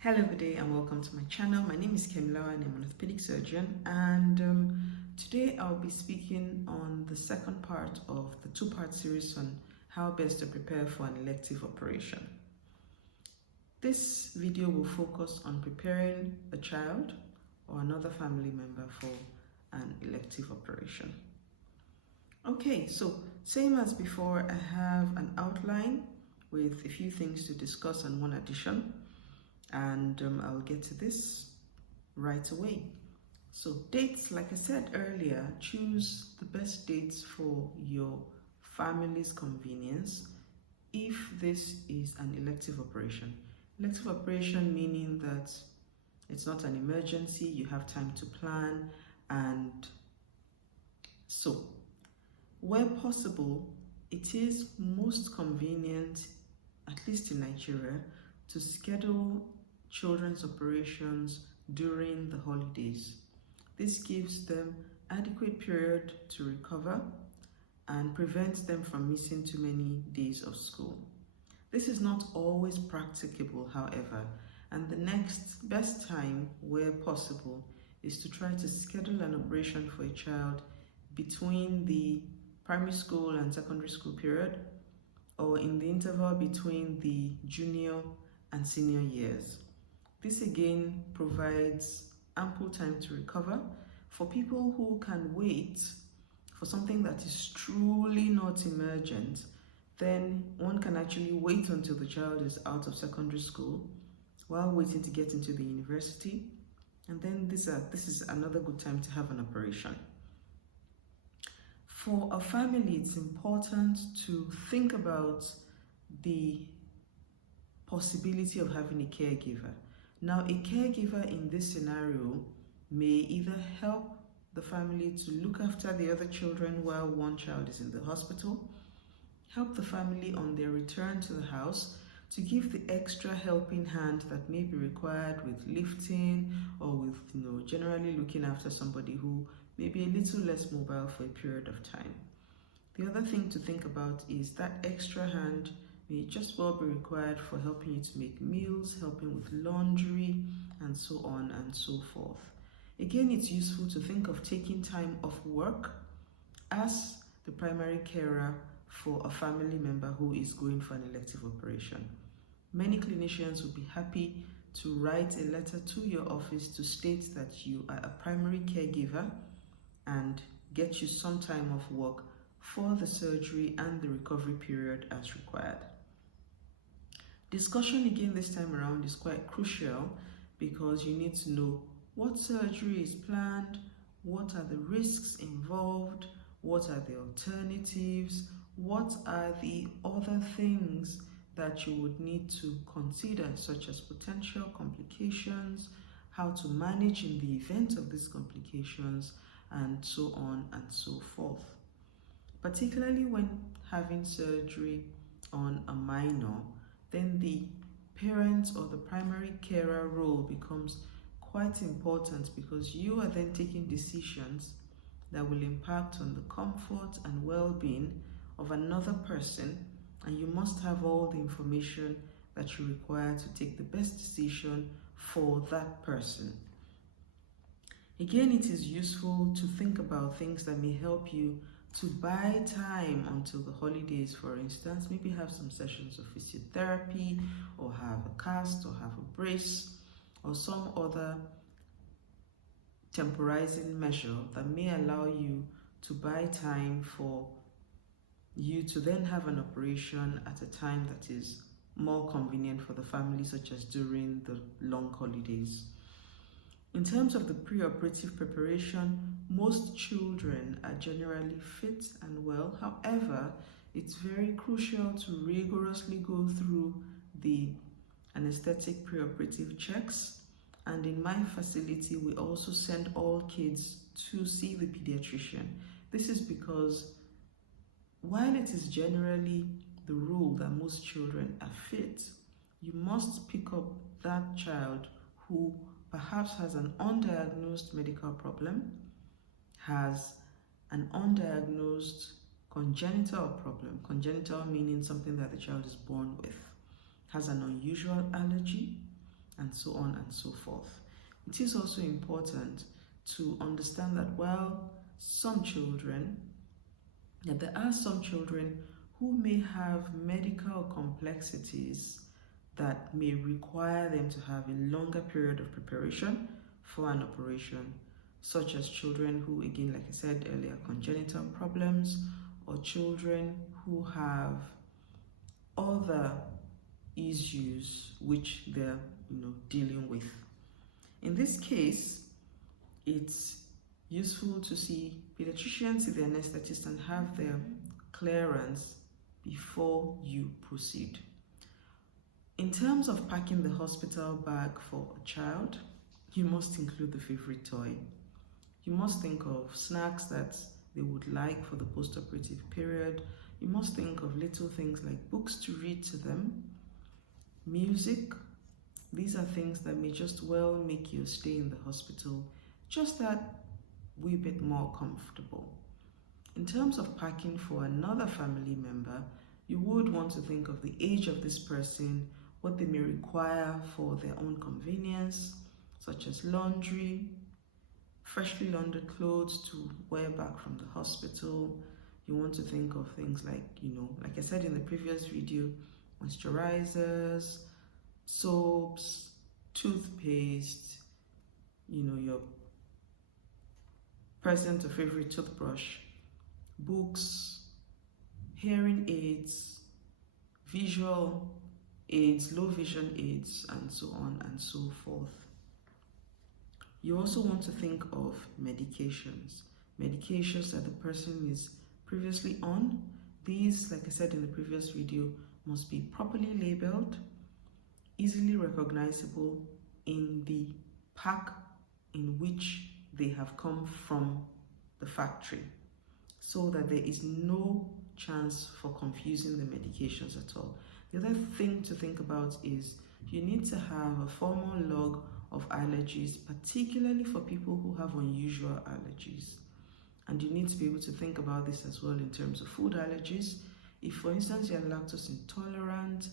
Hello, good day, and welcome to my channel. My name is Kemla, and I'm an orthopedic surgeon. And today I'll be speaking on the second part of the two-part series on how best to prepare for an elective operation. This video will focus on preparing a child or another family member for an elective operation. Okay, so same as before, I have an outline with a few things to discuss and one addition. And I'll get to this right away. So dates, like I said earlier, choose the best dates for your family's convenience if this is an elective operation. Elective operation meaning that it's not an emergency, you have time to plan, and so where possible, it is most convenient, at least in Nigeria, to schedule children's operations during the holidays. This gives them adequate period to recover and prevents them from missing too many days of school. This is not always practicable, however, and the next best time, where possible, is to try to schedule an operation for a child between the primary school and secondary school period, or in the interval between the junior and senior years. This again provides ample time to recover. For people who can wait for something that is truly not emergent, then one can actually wait until the child is out of secondary school while waiting to get into the university, and then this is another good time to have an operation. For a family, it's important to think about the possibility of having a caregiver. Now, a caregiver in this scenario may either help the family to look after the other children while one child is in the hospital, help the family on their return to the house to give the extra helping hand that may be required with lifting or with generally looking after somebody who may be a little less mobile for a period of time. The other thing to think about is that extra hand may just well be required for helping you to make meals, helping with laundry, and so on and so forth. Again, it's useful to think of taking time off work as the primary carer for a family member who is going for an elective operation. Many clinicians would be happy to write a letter to your office to state that you are a primary caregiver and get you some time off work for the surgery and the recovery period as required. Discussion again this time around is quite crucial because you need to know what surgery is planned, what are the risks involved, what are the alternatives, what are the other things that you would need to consider, such as potential complications, how to manage in the event of these complications, and so on and so forth. Particularly when having surgery on a minor, then the parent or the primary carer role becomes quite important because you are then taking decisions that will impact on the comfort and well-being of another person, and you must have all the information that you require to take the best decision for that person. Again, it is useful to think about things that may help you to buy time until the holidays. For instance, maybe have some sessions of physiotherapy, or have a cast, or have a brace, or some other temporizing measure that may allow you to buy time for you to then have an operation at a time that is more convenient for the family, such as during the long holidays. In terms of the preoperative preparation, most children are generally fit and well. However, it's very crucial to rigorously go through the anesthetic preoperative checks. And in my facility, we also send all kids to see the pediatrician. This is because while it is generally the rule that most children are fit, you must pick up that child who perhaps has an undiagnosed medical problem, has an undiagnosed congenital problem, congenital meaning something that the child is born with, has an unusual allergy, and so on and so forth. It is also important to understand that there are some children who may have medical complexities that may require them to have a longer period of preparation for an operation, such as children who, again, like I said earlier, congenital problems, or children who have other issues which they're dealing with. In this case, it's useful to see pediatricians, see the anesthetist, and have their clearance before you proceed. In terms of packing the hospital bag for a child, you must include the favorite toy. You must think of snacks that they would like for the post-operative period. You must think of little things like books to read to them, music. These are things that may just well make your stay in the hospital just that wee bit more comfortable. In terms of packing for another family member, you would want to think of the age of this person, what they may require for their own convenience, such as laundry, freshly laundered clothes to wear back from the hospital. You want to think of things like, like I said in the previous video, moisturizers, soaps, toothpaste, your present or favorite toothbrush, books, hearing aids, visual aids, low vision aids, and so on and so forth. You also want to think of medications that the person is previously on. These, like I said in the previous video, must be properly labeled, easily recognizable in the pack in which they have come from the factory, so that there is no chance for confusing the medications at all. The other thing to think about is you need to have a formal log of allergies, particularly for people who have unusual allergies. And you need to be able to think about this as well in terms of food allergies. If, for instance, you're lactose intolerant,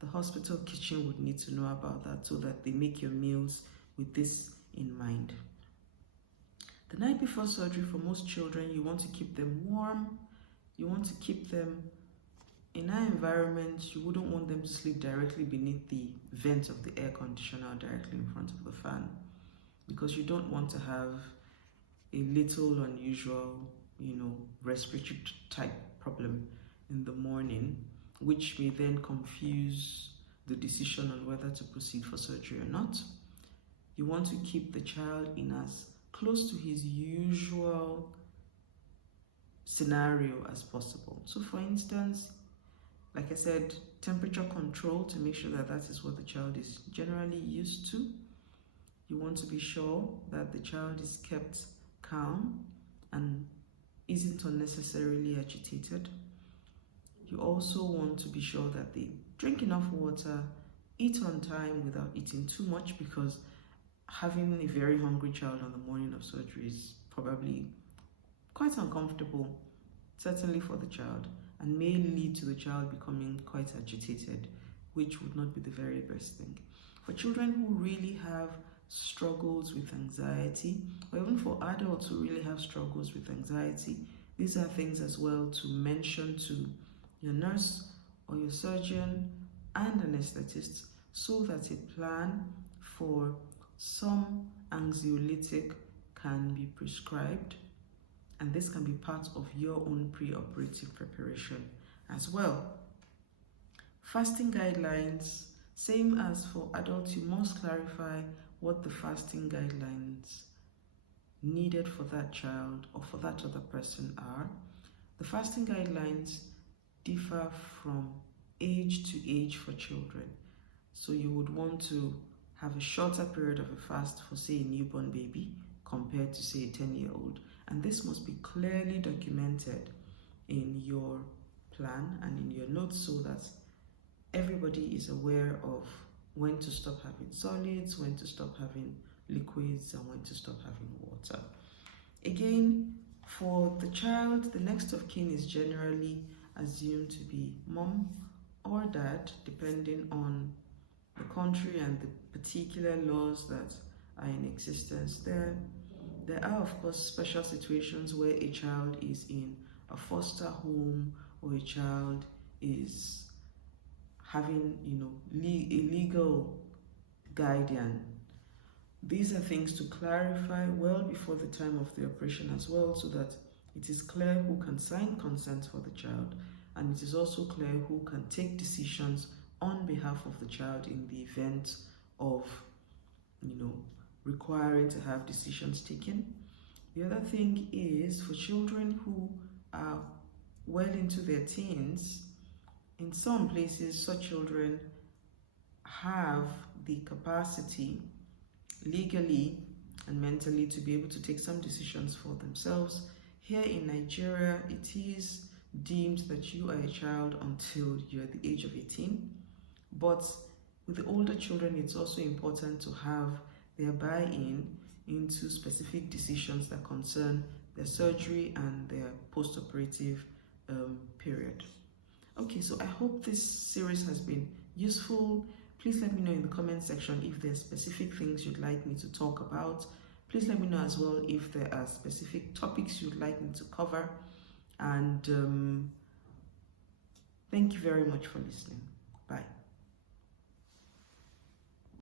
the hospital kitchen would need to know about that so that they make your meals with this in mind. The night before surgery, for most children, you want to keep them warm. You want to keep them in an environment. You wouldn't want them to sleep directly beneath the vent of the air conditioner, directly in front of the fan, because you don't want to have a little unusual, respiratory type problem in the morning, which may then confuse the decision on whether to proceed for surgery or not. You want to keep the child in as close to his usual scenario as possible. So, for instance, like I said, temperature control to make sure that that is what the child is generally used to. You want to be sure that the child is kept calm and isn't unnecessarily agitated. You also want to be sure that they drink enough water, eat on time without eating too much, because having a very hungry child on the morning of surgery is probably quite uncomfortable, certainly for the child, and may lead to the child becoming quite agitated, which would not be the very best thing. For children who really have struggles with anxiety, or even for adults who really have struggles with anxiety, these are things as well to mention to your nurse or your surgeon and anesthetist, so that a plan for some anxiolytic can be prescribed, and this can be part of your own pre-operative preparation as well. Fasting guidelines, same as for adults, you must clarify what the fasting guidelines needed for that child or for that other person are. The fasting guidelines differ from age to age for children. So you would want to have a shorter period of a fast for, say, a newborn baby compared to, say, a 10-year-old. And this must be clearly documented in your plan and in your notes, so that everybody is aware of when to stop having solids, when to stop having liquids, and when to stop having water. Again, for the child, the next of kin is generally assumed to be mom or dad, depending on the country and the particular laws that are in existence, there are of course special situations where a child is in a foster home, or a child is having, a legal guardian. These are things to clarify well before the time of the operation as well, so that it is clear who can sign consent for the child, and it is also clear who can take decisions on behalf of the child in the event of, requiring to have decisions taken. The other thing is, for children who are well into their teens, in some places such children have the capacity legally and mentally to be able to take some decisions for themselves. Here in Nigeria, it is deemed that you are a child until you're the age of 18. But with the older children, it's also important to have their buy-in into specific decisions that concern their surgery and their post-operative period. Okay, so I hope this series has been useful. Please let me know in the comment section if there's specific things you'd like me to talk about. Please let me know as well if there are specific topics you'd like me to cover. And thank you very much for listening.